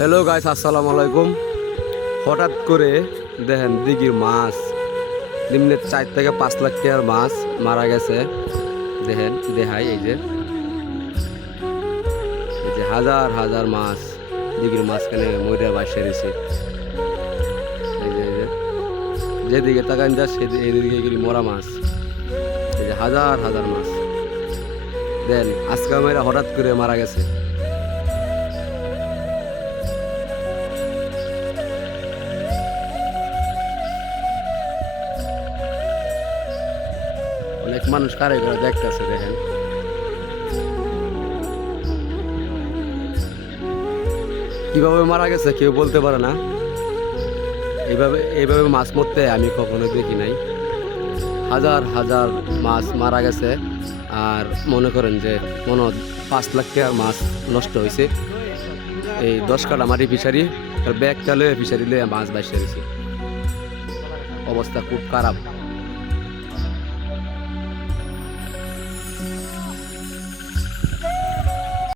Hello guys, আসসালামু আলাইকুম। হঠাৎ করে দেখেন দিঘির মাছ নিম্নে 4 থেকে 5 লাখ টাকার মাছ মারা গেছে। দেখেন দেখাই এই যে হাজার হাজার মাছ দিঘির মাঝখানে মরে বাসে রয়েছে। এই যে যেদিকে তাকান যা সেদিকে গেলি মরা মাছ। এই যে হাজার হাজার মাছ দেন আজকে মেয়েরা হঠাৎ করে মারা গেছে। অনেক মানুষ কারে করে দেখতেছে। দেখেন কিভাবে মারা গেছে কেউ বলতে পারে না। এইভাবে মাছ মরতে আমি কখনো দেখি নাই। হাজার হাজার মাছ মারা গেছে। আর মনে করেন যে 5 লাখ টাকার মাছ নষ্ট হয়েছে। এই 10 কাটা মাটি ফিশারি ব্যাগ চালে ফিশারি মাছ বাইসে গেছে। অবস্থা খুব খারাপ।